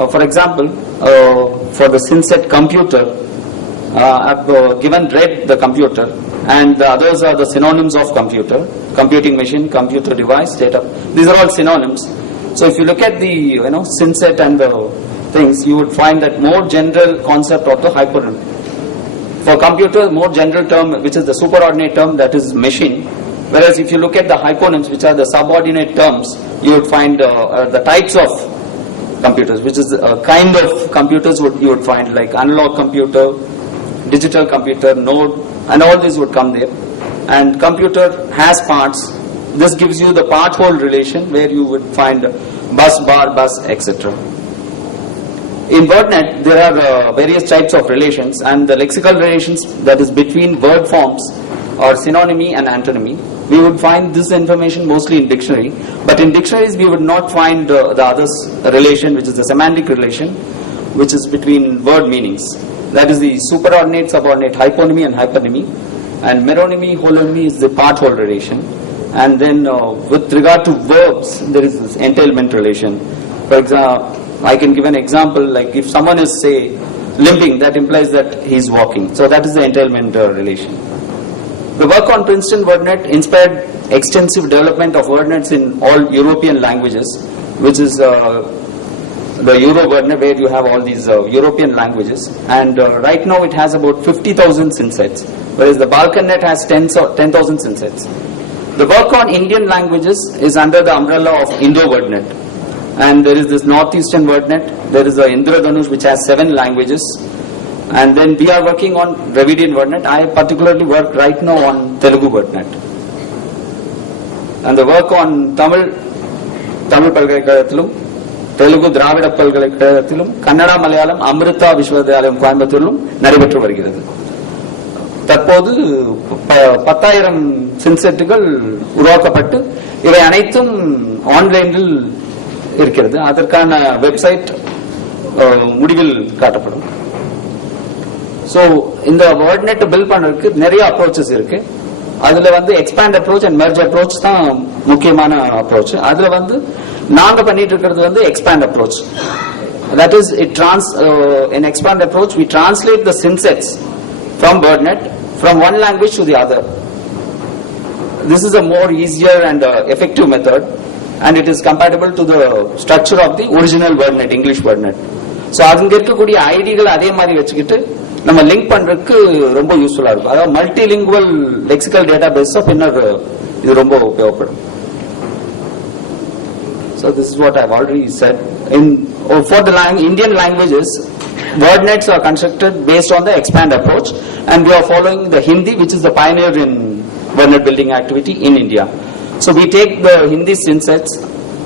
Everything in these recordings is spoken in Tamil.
uh, for example, uh, for the Synset computer, uh, I've given red the computer, and the others are the synonyms of computer, computing machine, computer device, data. These are all synonyms. So if you look at the you know Synset and the things, you would find that more general concept of the hypernym. For computer, more general term, which is the superordinate term, that is machine. Whereas if you look at the hyponyms, which are the subordinate terms, you would find uh, uh, the types of computers, which is a kind of computers what you would find like analog computer, digital computer, node, and all these would come there. And computer has parts. This gives you the part whole relation where you would find bus, bar, bus, etc. In WordNet, there are uh, various types of relations, and the lexical relations that is between word forms are synonymy and antonymy. We would find this information mostly in dictionary, but in dictionaries we would not find uh, the other relation, which is the semantic relation, which is between word meanings. That is the superordinate, subordinate, hyponymy and hypernymy, and meronymy, holonymy is the part whole relation. And then uh, with regard to verbs, there is this entailment relation. For example, I can give an example like if someone is say limping, that implies that he is walking. So that is the entailment uh, relation. The work on Princeton WordNet inspired extensive development of WordNets in all European languages, which is uh, the Euro WordNet where you have all these uh, European languages. And uh, right now it has about 50,000 synsets, whereas the BalkanNet has 10 so- 10,000 synsets. The work on Indian languages is under the umbrella of Indo WordNet. And there is this Northeastern WordNet, there is the Indradhanush which has seven languages. And then we are working on Dravidian WordNet. I particularly work right now on Telugu WordNet. And the work on Tamil, Tamil பல்கலைக்கழகத்திலும் Telugu திராவிட பல்கலைக்கழகத்திலும் கன்னடா மலையாளம் அமிர்தா விஸ்வவித்யாலயம் கோயம்புத்தூரிலும் நடைபெற்று வருகிறது தற்போது பத்தாயிரம் சென்செட்டுகள் உருவாக்கப்பட்டு இவை அனைத்தும் ஆன்லைனில் இருக்கிறது அதற்கான வெப்சைட் முடிவில் காட்டப்படும் ஸோ இந்த வேர்ட் நெட் பில் பண்றதுக்கு நிறைய அப்ரோச்சஸ் இருக்கு. அதுல வந்து expand approach and merge approach தான் முக்கியமான அப்ரோச் அதுல வந்து நாங்க பண்ணிட்டு இருக்கிறது வந்து expand approach that is it trans in expand approach we translate the synsets from WordNet from one language to the other this is a more easier and uh, effective method and it is compatible to the structure of the original English english wordnet. அங்க இருக்கக்கூடிய ஐடிகள் அதே மாதிரி வச்சுக்கிட்டு நம்ம லிங்க் பண்றதுக்கு ரொம்ப யூஸ்ஃபுல்லா இருக்கும் அதாவது மல்டிலிங்குவல் லெக்சிக்கல் டேட்டா பேஸ் பின்னர் இது ரொம்ப உபயோகப்படும் So this is what I've already said. In oh, for the lang- Indian languages, word nets are constructed based on the expand approach, and we are following the Hindi, which is the pioneer in word net building activity in India. So we take the Hindi synsets,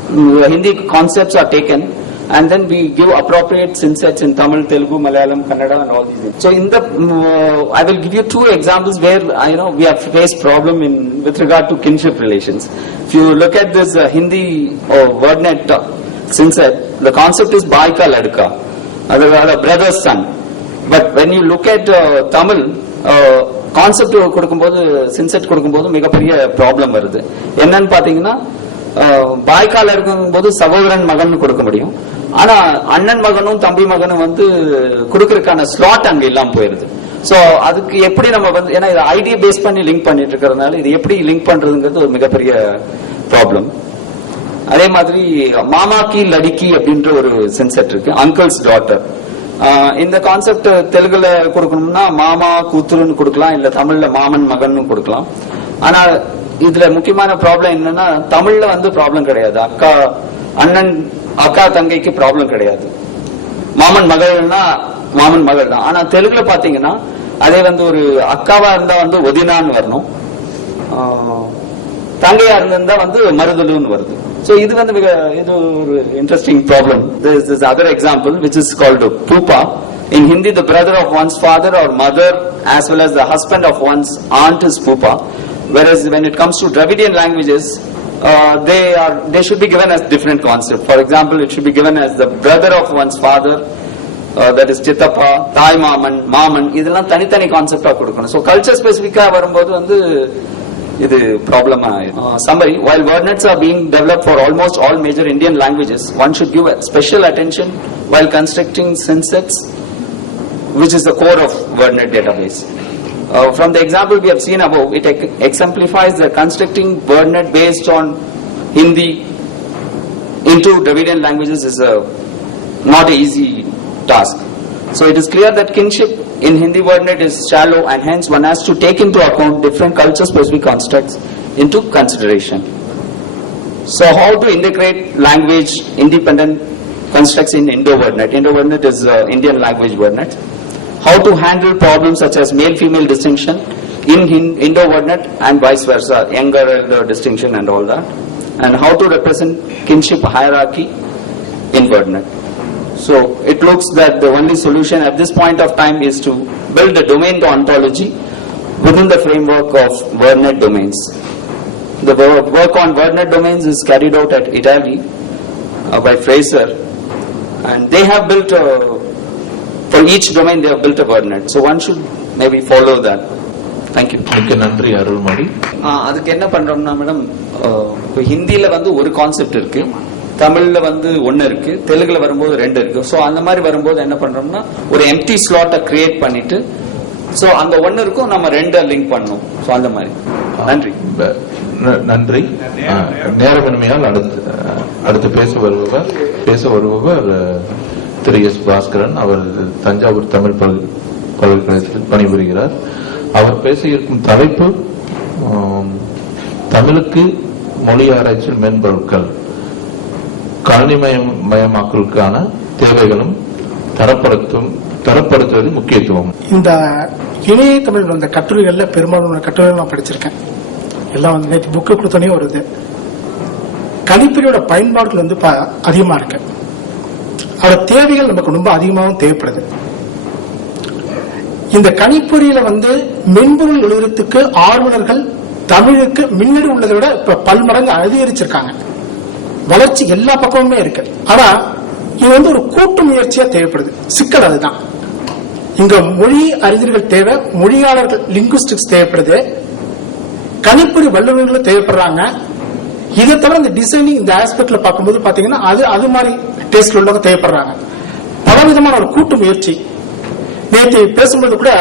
mm, the Hindi concepts are taken, and then we give appropriate synsets in Tamil, Telugu, Malayalam, Kannada, and all these. things. So in the, mm, uh, I will give you two examples where uh, you know we have faced problem in with regard to kinship relations. If you look at this uh, Hindi uh, wordnet uh, synset, the concept is Bhai ka ladka, otherwise brother's son. But when you look at uh, Tamil, uh, concept கொடுக்கும்போது சின்செட் கொடுக்கும்போது மிகப்பெரிய ப்ராப்ளம் வருது என்னன்னு பாத்தீங்கன்னா வாய்க்கால் இருக்கும் போது சகோதரன் மகன் கொடுக்க முடியும். ஆனா அண்ணன் மகனும் தம்பி மகனும் வந்து கொடுக்கறதுக்கான ஸ்லாட் அங்க இல்லாம போயிருது. சோ அதுக்கு எப்படி நம்ம வந்து ஏன்னா இது ஐடியை பேஸ் பண்ணி லிங்க் பண்ணிட்டு இருக்கிறதுனால இது எப்படி லிங்க் பண்றதுங்கிறது ஒரு மிகப்பெரிய ப்ராப்ளம் அதே மாதிரி மாமா கி லடிக்கி அப்படின்ற ஒரு சென்செட் இருக்கு அங்கிள்ஸ் டாட்டர் இந்த கான்செப்ட் தெலுங்குல கொடுக்கணும்னா மாமா கூத்துருன்னு கொடுக்கலாம் இல்ல தமிழ்ல மாமன் மகன் கொடுக்கலாம். ஆனா இதுல முக்கியமான ப்ராப்ளம் என்னன்னா தமிழ்ல வந்து ப்ராப்ளம் கிடையாது. அக்கா அண்ணன் அக்கா தங்கைக்கு ப்ராப்ளம் கிடையாது. மாமன் மகள்னா மாமன் மகள் தான். ஆனா தெலுங்குல பாத்தீங்கன்னா அதே வந்து ஒரு அக்காவா இருந்தா வந்து ஒதினான்னு வரணும். ஆஹ், தங்கையா இருந்திருந்தா வந்து மருதலுன்னு வருது. சோ இது வந்து மிக இது ஒரு interesting problem this is other example which is called phupha in Hindi the brother of one's father or mother as well as the husband of one's aunt is pupa whereas when it comes to dravidian languages uh, they are they should be given as different concept for example it should be given as the brother of one's father that is chithappa thai maman மாமன் இதெல்லாம் தனித்தனி கான்செப்டா கொடுக்கணும் ஸோ கல்ச்சர் ஸ்பெசிஃபிக்கா வரும்போது வந்து இது ப்ராப்ளமா summary while wordnets are being developed for almost all major Indian languages one should give special attention while constructing synsets which is the core of wordnet database uh, from the example we have seen above it ex- exemplifies that constructing wordnet based on Hindi into Dravidian languages is a not easy task. So it is clear that kinship in Hindi wordnet is shallow and hence one has to take into account different culture specific constructs into consideration. So how to integrate language independent constructs in Indo wordnet? Indo wordnet is uh, Indian language wordnet. How to handle problems such as male female distinction in Hin- Indo wordnet and vice versa, younger elder distinction and all that. And how to represent kinship hierarchy in wordnet. So it looks that the only solution at this point of time is to build a domain ontology within the framework of WordNet domains. The work on WordNet domains is carried out at Italy uh, by Fraser and they have built a, for each domain they have built a WordNet. So one should maybe follow that. Thank you. மிக்க நன்றி அருள்மொழி. அதுக்கு என்ன பண்றோம்னா மேடம் இப்போ ஹிந்தியில வந்து ஒரு கான்செப்ட் இருக்கு. தமிழ்ல வந்து ஒன்னு இருக்கு. தெலுங்குல வரும்போது ரெண்டு இருக்கு. சோ அந்த மாதிரி வரும்போது என்ன பண்றோம்னா ஒரு எம்டி ஸ்லாட்டை கிரியேட் பண்ணிட்டு சோ அங்க ஒன்னு இருக்கும் நம்ம ரெண்டு லிங்க் பண்ணணும் சோ அந்த மாதிரி. நன்றி. நன்றி. நேரமின்மையால் அடுத்து அடுத்து பேச வருபவர் பேச வருபவர் திரு எஸ் பாஸ்கரன் அவர் தஞ்சாவூர் தமிழ் பல்கலை- பல்கலைக்கழகத்தில் பணிபுரிகிறார். அவர் பேச இருக்கும் தலைப்பு தமிழுக்கு மொழி ஆராய்ச்சியில் மென்பொருட்கள் கணினிமயம் மயமாக்கலுக்கான தேவைகளும் தரப்படுத்தும் தரப்படுத்துவது முக்கியத்துவம். இந்த இணைய தமிழ் வந்த கட்டுரைகள்ல பெரும்பாலான கட்டுரைகள் நான் படிச்சிருக்கேன். எல்லாம் வந்து நேற்று புக்கு கொடுத்தோன்னே வருது. கணிப்பொறியோட பயன்பாடுகள் வந்து ப- அதிகமா இருக்கு. அதோட தேவைகள் நமக்கு ரொம்ப அதிகமாகவும் தேவைப்படுது. இந்த கணிப்பொறியில வந்து மென்பொருள் எழுதுறதுக்கு ஆர்வலர்கள் தமிழுக்கு முன்னாடி உள்ளதை விட இப்ப பல்மடங்கு அதிகரிச்சிருக்காங்க. வளர்ச்சி எல்லா பக்கமுமே இருக்கு. ஆனா இது வந்து ஒரு கூட்டு முயற்சியா தேவைப்படுது. சிக்கல் அதுதான். இங்க மொழி அறிஞர்கள் தேவை மொழியாளர்கள் லிங்குஸ்டிக்ஸ் தேவைப்படுது. கணிப்பொறி வல்லுநர்கள் தேவைப்படுறாங்க. இதை தவிர இந்த டிசைனிங் இந்த ஆஸ்பெக்ட்ல பார்க்கும்போது பாத்தீங்கன்னா அது அது மாதிரி டேஸ்ட்ல உள்ளவங்க தேவைப்படுறாங்க. பலவிதமான ஒரு கூட்டு முயற்சி. நேற்று பேசும்போது கூட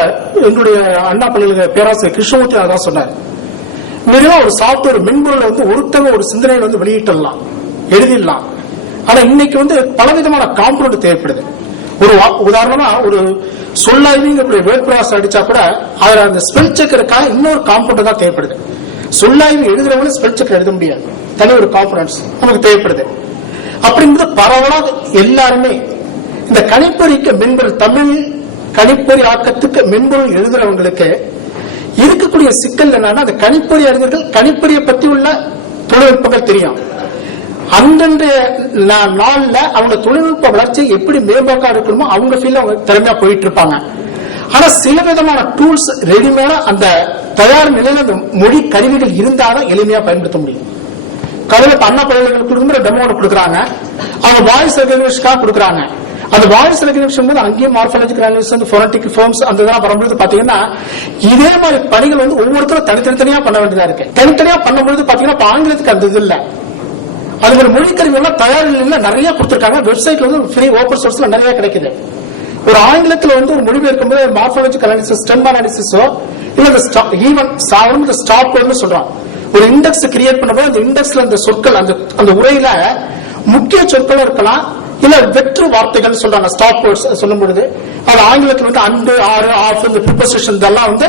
எங்களுடைய அண்ணா பள்ளியில பேராசிரியர் கிருஷ்ணமூர்த்தி அதான் சொன்னார். வெறும் ஒரு சாஃப்ட்வேர் மென்பொருளை வந்து ஒருத்தவங்க ஒரு சிந்தனையில வந்து வெளியிட்டலாம் எழுதிடலாம் ஆனா இன்னைக்கு வந்து பலவிதமான காம்பவுண்ட் தேவைப்படுது. ஒரு உதாரணமா ஒரு சொல்லாய்விங்க வேர்ட் ப்ராசஸ் அடிச்சா கூட அதுல அந்த ஸ்பெல் செக் இருக்கா இன்னொரு காம்பவுண்ட் தான் தேவைப்படுது. சொல்லாய்வு எழுதுறவங்களும் ஸ்பெல் செக் எழுத முடியாது. தனி ஒரு கான்பிடன்ஸ் நமக்கு தேவைப்படுது. அப்படிங்கிறது பரவலாக எல்லாருமே இந்த கணிப்பொறிக்கு மென்பொருள் தமிழ் கணிப்பொறி ஆக்கத்துக்கு மென்பொருள் எழுதுறவங்களுக்கு இருக்கக்கூடிய சிக்கல் என்னன்னா அந்த கணிப்பொறி அறிஞர்கள் கணிப்பொறியை பத்தி உள்ள தொழில்நுட்பங்கள் தெரியும். அந்தந்த நா- நாள்ல அவங்க தொழில்நுட்ப வளர்ச்சியை எப்படி மேம்பாக்கா இருக்கணுமோ அவங்க ஃபீல்ல அவங்க திறமையா போயிட்டு இருப்பாங்க. ஆனா சில விதமான டூல்ஸ் ரெடிமேடா அந்த தயார் நிலையில அந்த மொழி கருவிகள் இருந்தாலும் எளிமையா பயன்படுத்த முடியும். கடையில அண்ணா பல்கலைக்கழகம் கொடுக்குற டெமோ கொடுக்குறாங்க. அவங்க வாய்ஸ் ரெகக்னிஷனுக்காக கொடுக்குறாங்க. அந்த வாய்ஸ் ரெகக்னிஷன் போது அங்கேயும் மார்பாலஜிக்கல் அனாலிசிஸ் அந்த ஃபோனட்டிக் ஃபார்ம்ஸ் அந்த இதெல்லாம் வரும்பொழுது பாத்தீங்கன்னா இதே மாதிரி பணிகள் வந்து ஒவ்வொருத்தரும் தனித்தனித்தனியா பண்ண வேண்டியதா இருக்கு. தனித்தனியா பண்ணும்பொழுது பாத்தீங்கன்னா ஆங்கிலத்துக்கு அந்த இது இல்ல. அது ஒரு மொழிக்கருவி எல்லாம் தயார் நிலையில நிறைய கொடுத்துருக்காங்க. வெப்சைட்ல வந்து ஃப்ரீ ஓப்பன் சோர்ஸ்ல நிறைய கிடைக்குது. ஒரு ஆங்கிலத்துல வந்து ஒரு மொழிபெயர்க்கும் போது மார்பாலஜிக்கல் அனாலிசிஸ் ஸ்டெம் அனாலிசிஸோ இல்ல ஈவன் சவுண்ட் ஸ்டாப் சொல்றான். ஒரு இண்டெக்ஸ் கிரியேட் பண்ணும்போது அந்த இண்டெக்ஸ்ல அந்த சொற்கள் அந்த அந்த உரையில முக்கிய சொற்கள் இருக்கலாம் இல்ல வெற்று வார்த்தைகள் சொல்றாங்க ஸ்டாப் வேர்ட்ஸ் சொல்லும் பொழுது. அது ஆங்கிலத்துல வந்து அண்டு ஆறு ஆஃப் இந்த ப்ரிப்போசிஷன் இதெல்லாம் வந்து